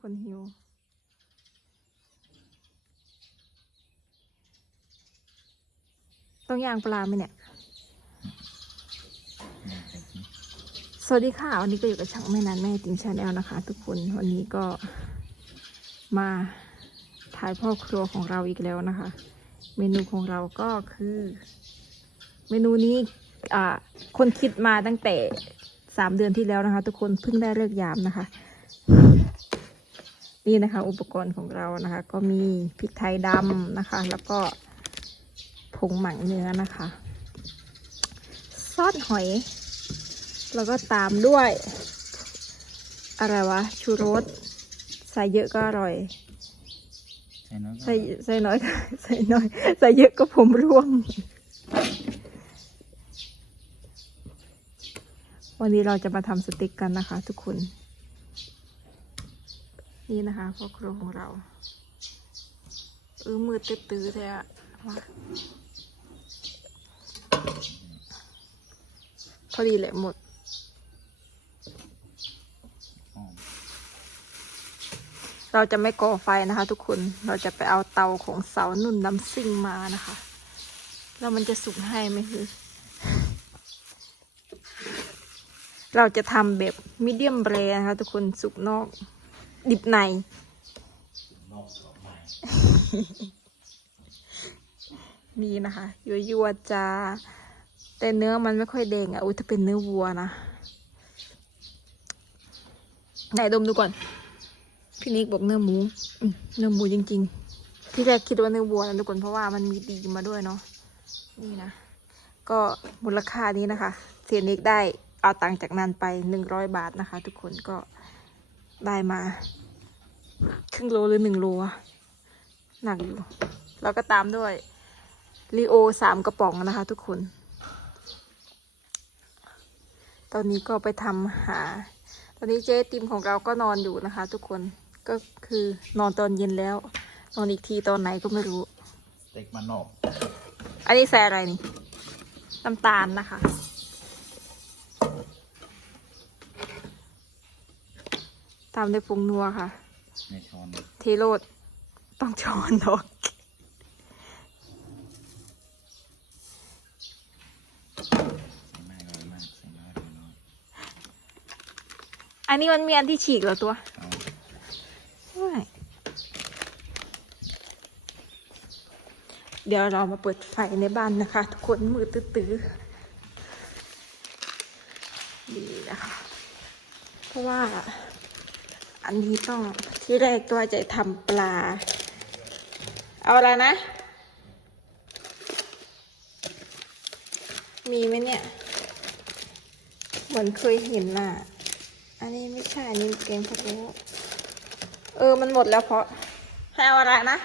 คนหิว ต้องย่างปลาไหมเนี่ย สวัสดีค่ะ วันนี้ก็อยู่กับช่างแม่นันแม่ติงชาแนลนะคะ ทุกคนวันนี้ก็มาถ่ายพ่อครัวของเราอีกแล้วนะคะ เมนูของเราก็คือ เมนูนี้อ่าคนคิดมาตั้งแต่สามเดือนที่แล้วนะคะ ทุกคนเพิ่งได้เลิกยามนะคะ นี่นะคะอุปกรณ์ของเรานะคะ ก็มีพริกไทยดำนะคะ แล้วก็ผงหมักเนื้อนะคะ ซอสหอย แล้วก็ตามด้วย อะไรวะ ชูรสใส่เยอะก็อร่อยใช่เนาะใส่ใส่น้อยก็ใส่น้อย ใส่เยอะก็ผมร่วง วันนี้เราจะมาทำสเต็กกันนะคะทุกคน นี่นะคะพ่อครัวของเรา เออมือตื้อๆเลยอะมาพอดีแหละหมดเราจะไม่ก่อไฟนะคะ ทุกคน เราจะไปเอาเตาของเสานุ่นน้ำซิ่งมานะคะ แล้วมันจะสุกให้ไหมคือ เราจะทำแบบมีเดียมแรนะคะ ทุกคนสุกนอก ดิบในนี่นะคะยัวๆจะแต่เนื้อมันไม่ค่อยแดงอะ อุ้ยถ้าเป็นเนื้อวัวนะ ไหนดมดูก่อน พี่นิกบอกเนื้อหมูเนื้อหมูจริง ๆ ที่แรกคิดว่าเนื้อวัวนะทุกคนเพราะว่ามันมีดีมาด้วยเนาะ นี่นะ ก็มูลค่านี้นะคะ เสียนิกได้เอาตังค์จากนั้นไปหนึ่งร้อยบาทนะคะ ทุกคนก็ ได้มาครึ่งโลหรือหนึ่งโลอะหนักอยู่ แล้วก็ตามด้วยลีโอสามกระป๋องนะคะทุกคน ตอนนี้ก็ไปทำหา ตอนนี้เจ๊ติมของเราก็นอนอยู่นะคะ ทุกคนก็คือนอนตอนเย็นแล้ว นอนอีกทีตอนไหนก็ไม่รู้สเต็กมันนอก อันนี้ใส่อะไรนี่น้ำตาลนะคะ ตามด้วยปรุงนัวค่ะในช้อน เทโรดต้องช้อนดอกใส่มากเลยมากใส่น้อยเลยน้อยอันนี้มันมีอันที่ฉีกเหรอตัวเอาไม่เดี๋ยวเรามาเปิดไฟในบ้านนะคะ ทุกคนมือตื้อๆดีนะคะ เพราะว่า อันนี้ต้องที่แรกตัวจะทำปลา เอาอะไรนะ มีไหมเนี่ย เหมือนเคยเห็นน่ะ อันนี้ไม่ใช่อันนี้เกมพอแล้วเออ มันหมดแล้วเพราะ ให้เอาอะไรนะ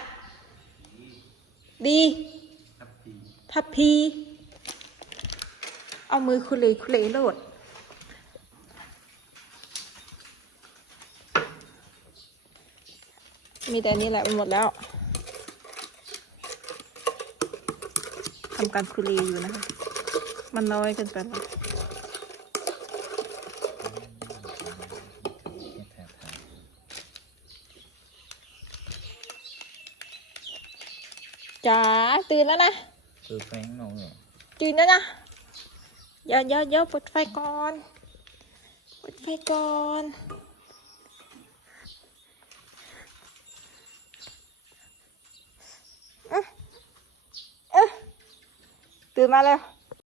ดีครับพี่ทัพพี เอามือคุเลคุเลโลด มีแต่อันนี้แหละมันหมดแล้วทำการคุเลอยู่นะคะ มันน้อยเกินไปแล้วให้แทบทานจ๋าตื่นแล้วนะคือแฟงน้องเหรอตื่นแล้วนะเดี๋ยวเดี๋ยวเดี๋ยวปิดไฟก่อนปิดไฟก่อนเอ๊ะเอ๊ะ ตื่นมาแล้ว